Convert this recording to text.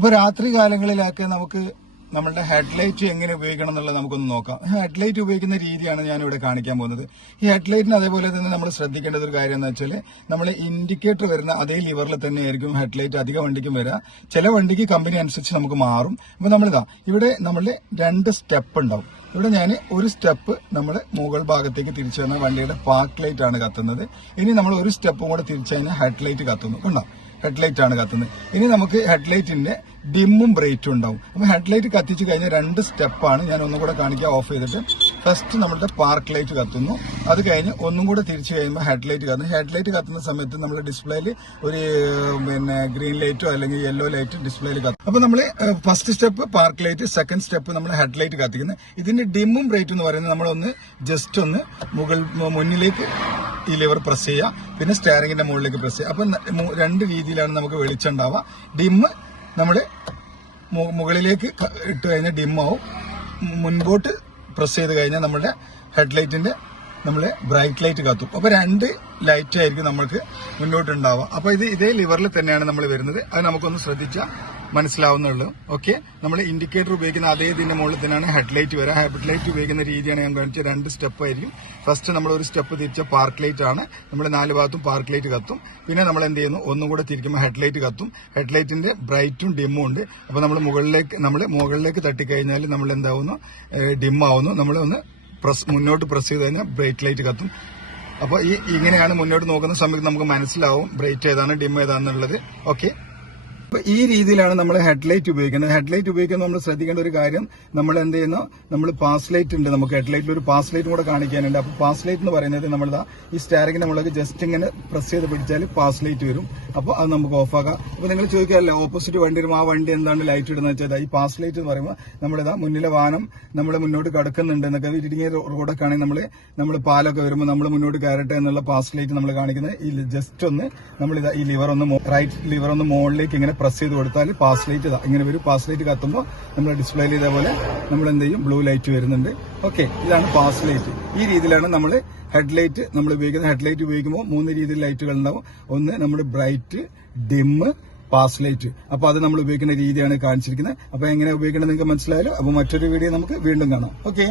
അപ്പൊ രാത്രി കാലങ്ങളിലൊക്കെ നമുക്ക് നമ്മളുടെ ഹെഡ്ലൈറ്റ് എങ്ങനെ ഉപയോഗിക്കണം എന്നുള്ളത് നമുക്കൊന്ന് നോക്കാം. ഹെഡ്ലൈറ്റ് ഉപയോഗിക്കുന്ന രീതിയാണ് ഞാൻ ഇവിടെ കാണിക്കാൻ പോകുന്നത്. ഈ ഹെഡ്ലൈറ്റിന് അതേപോലെ തന്നെ നമ്മൾ ശ്രദ്ധിക്കേണ്ട ഒരു കാര്യം എന്ന് വെച്ചാൽ നമ്മൾ ഇൻഡിക്കേറ്റർ വരുന്ന അതേ ലിവറിൽ തന്നെയായിരിക്കും ഹെഡ്ലൈറ്റ് അധിക വണ്ടിക്കും വരിക ചില വണ്ടിക്ക് കമ്പനി അനുസരിച്ച് നമുക്ക് മാറും. അപ്പൊ നമ്മളിതാ ഇവിടെ നമ്മളുടെ രണ്ട് സ്റ്റെപ്പ് ഉണ്ടാവും. ഇവിടെ ഞാൻ ഒരു സ്റ്റെപ്പ് നമ്മൾ മുകൾ ഭാഗത്തേക്ക് തിരിച്ചു വന്ന വണ്ടിയുടെ പാർക്ക് ലൈറ്റ് ആണ് കത്തുന്നത്. ഇനി നമ്മൾ ഒരു സ്റ്റെപ്പും കൂടെ തിരിച്ചു കഴിഞ്ഞാൽ ഹെഡ്ലൈറ്റ് കത്തുന്നു. കണ്ടോ? ഹെഡ്ലൈറ്റ് ആണ് കത്തുന്നത്. ഇനി നമുക്ക് ഹെഡ്ലൈറ്റിന്റെ ഡിമ്മും ബ്രൈറ്റും ഉണ്ടാവും. അപ്പൊ ഹെഡ്ലൈറ്റ് കത്തിച്ച് കഴിഞ്ഞാൽ രണ്ട് സ്റ്റെപ്പാണ് ഞാൻ ഒന്നും കൂടെ കാണിക്കാം ഓഫ് ചെയ്തിട്ട്. ഫസ്റ്റ് നമ്മളുടെ പാർക്ക് ലൈറ്റ് കത്തുന്നു. അത് കഴിഞ്ഞ് ഒന്നും കൂടെ തിരിച്ചു കഴിയുമ്പോൾ ഹെഡ്ലൈറ്റ് കത്തുന്നു. ഹെഡ്ലൈറ്റ് കത്തുന്ന സമയത്ത് നമ്മുടെ ഡിസ്പ്ലേയിൽ ഒരു പിന്നെ ഗ്രീൻ ലൈറ്റോ അല്ലെങ്കിൽ യെല്ലോ ലൈറ്റ് ഡിസ്പ്ലേയിൽ കത്തും. അപ്പോൾ നമ്മൾ first step park light second step നമ്മൾ ഹെഡ് ലൈറ്റ് കത്തിക്കുന്നത് ഇതിന്റെ ഡിമ്മും ബ്രൈറ്റും എന്ന് പറയുന്നത് നമ്മളൊന്ന് ജസ്റ്റ് ഒന്ന് മുകൾ മുന്നിലേക്ക് ഈ ലിവർ പ്രസ് ചെയ്യുക. പിന്നെ സ്റ്റാരിങ്ങിന്റെ മുകളിലേക്ക് പ്രസ് ചെയ്യുക. അപ്പം രണ്ട് രീതിയിലാണ് നമുക്ക് വെളിച്ചം ഉണ്ടാവുക. ഡിമ്മ് നമ്മൾ മുകളിലേക്ക് ഇട്ട് കഴിഞ്ഞാൽ ഡിമ്മാവും മുൻപോട്ട് പ്രസ് ചെയ്ത് കഴിഞ്ഞാൽ നമ്മുടെ ഹെഡ്ലൈറ്റിന്റെ നമ്മൾ ബ്രൈറ്റ് ലൈറ്റ് കത്തും. അപ്പോൾ രണ്ട് ലൈറ്റ് ആയിരിക്കും നമ്മൾക്ക് മുന്നോട്ടുണ്ടാവുക. അപ്പൊ ഇത് ഇതേ ലിവറിൽ തന്നെയാണ് നമ്മൾ വരുന്നത്. അത് നമുക്കൊന്ന് ശ്രദ്ധിച്ചാൽ മനസ്സിലാവുന്നുള്ളൂ. ഓക്കെ നമ്മൾ ഇൻഡിക്കേറ്റർ ഉപയോഗിക്കുന്ന അതേ ഇതിന്റെ മുകളിൽ തന്നെയാണ് ഹെഡ്ലൈറ്റ് ഹെഡ് ലൈറ്റ് ഉപയോഗിക്കുന്ന രീതിയാണ് ഞാൻ കാണിച്ചത്. രണ്ട് സ്റ്റെപ്പ് ആയിരിക്കും. ഫസ്റ്റ് നമ്മൾ ഒരു സ്റ്റെപ്പ് തിരിച്ച പാർക്ക് ലൈറ്റ് ആണ്. നമ്മൾ നാല് ഭാഗത്തും പാർക്ക് ലൈറ്റ് കത്തും. പിന്നെ നമ്മൾ എന്ത് ചെയ്യുന്നു? ഒന്നും കൂടെ തിരിക്കുമ്പോൾ ഹെഡ്ലൈറ്റ് കത്തും. ഹെഡ്ലൈറ്റിന്റെ ബ്രൈറ്റും ഡിമ്മും ഉണ്ട്. അപ്പോൾ നമ്മൾ മുകളിലേക്ക് നമ്മൾ മുകളിലേക്ക് തട്ടിക്കഴിഞ്ഞാൽ നമ്മൾ എന്താവുന്നു? ഡിം ആവുന്നു. നമ്മൾ ഒന്ന് പ്രസ് മുന്നോട്ട് പ്രസ് ചെയ്ത് കഴിഞ്ഞാൽ ബ്രൈറ്റ് ലൈറ്റ് കത്തും. അപ്പോൾ ഈ ഇങ്ങനെയാണ് മുന്നോട്ട് നോക്കുന്ന സമയത്ത് നമുക്ക് മനസ്സിലാവും ബ്രൈറ്റ് ഏതാണ് ഡിം ഏതാണെന്നുള്ളത്. ഓക്കെ ഈ രീതിയിലാണ് നമ്മൾ ഹെഡ്ലൈറ്റ് ഉപയോഗിക്കുന്നത്. ഹെഡ്ലൈറ്റ് ഉപയോഗിക്കുമ്പോൾ നമ്മൾ ശ്രദ്ധിക്കേണ്ട ഒരു കാര്യം നമ്മൾ എന്ത് ചെയ്യുന്നു? നമ്മൾ പാസ് ലൈറ്റ് ഉണ്ട് നമുക്ക് ഹെഡ്ലൈറ്റിൽ ഒരു പാസ് ലൈറ്റും കൂടെ കാണിക്കാനുണ്ട്. അപ്പൊ പാസ് ലൈറ്റ് എന്ന് പറയുന്നത് നമ്മൾ ഈ സ്റ്റാരിങ്ങിന് നമ്മൾ ജസ്റ്റ് ഇങ്ങനെ പ്രസ് ചെയ്ത് പിടിച്ചാൽ പാസ് ലൈറ്റ് വരും. അപ്പോൾ അത് നമുക്ക് ഓഫാക്കാം. അപ്പോൾ നിങ്ങൾ ചോദിക്കാറില്ലേ ഓപ്പോസിറ്റ് വണ്ടി വരുമ്പോൾ ആ വണ്ടി എന്താണ് ലൈറ്റ് ഇടുന്നത് വെച്ചാൽ ഈ പാസ് ലൈറ്റ് എന്ന് പറയുമ്പോൾ നമ്മളിതാ മുന്നിലെ വാഹനം നമ്മൾ മുന്നോട്ട് കടക്കുന്നുണ്ട് എന്നൊക്കെ ഇടുങ്ങിയ റോഡൊക്കെ ആണെങ്കിൽ നമ്മൾ നമ്മൾ പാലൊക്കെ വരുമ്പോൾ നമ്മൾ മുന്നോട്ട് കയറട്ടെ എന്നുള്ള പാസ് ലൈറ്റ് നമ്മൾ കാണിക്കുന്നത്. ഈ ജസ്റ്റ് ഒന്ന് നമ്മൾ ഇതാ ഈ ലിവർ ഒന്ന് റൈറ്റ് ലിവർ ഒന്ന് മുകളിലേക്ക് ഇങ്ങനെ പ്രസ് ചെയ്ത് കൊടുത്താൽ പാസ് ലൈറ്റ് ഇതാ ഇങ്ങനെ വരും. പാസ് ലൈറ്റ് കത്തുമ്പോൾ നമ്മൾ ഡിസ്പ്ലേയിൽ ഇതേപോലെ നമ്മൾ എന്ത് ചെയ്യും? ബ്ലൂ ലൈറ്റ് വരുന്നുണ്ട്. ഓക്കെ ഇതാണ് പാസ് ലൈറ്റ് ഈ രീതിയിലാണ് നമ്മൾ ഹെഡ്ലൈറ്റ് നമ്മൾ ഉപയോഗിക്കുന്നത് ഹെഡ്ലൈറ്റ് ഉപയോഗിക്കുമ്പോൾ മൂന്ന് രീതിയിൽ ലൈറ്റുകൾ ഉണ്ടാവും. ഒന്ന് നമ്മുടെ ബ്രൈറ്റ് ഡിമ്മ് പാസ് ലൈറ്റ് അപ്പൊ അത് നമ്മൾ ഉപയോഗിക്കുന്ന രീതിയാണ് കാണിച്ചിരിക്കുന്നത്. അപ്പൊ എങ്ങനെ ഉപയോഗിക്കണമെന്ന് നിങ്ങൾക്ക് മനസ്സിലായാലും അപ്പൊ മറ്റൊരു വീഡിയോ നമുക്ക് വീണ്ടും കാണാം. ഓക്കെ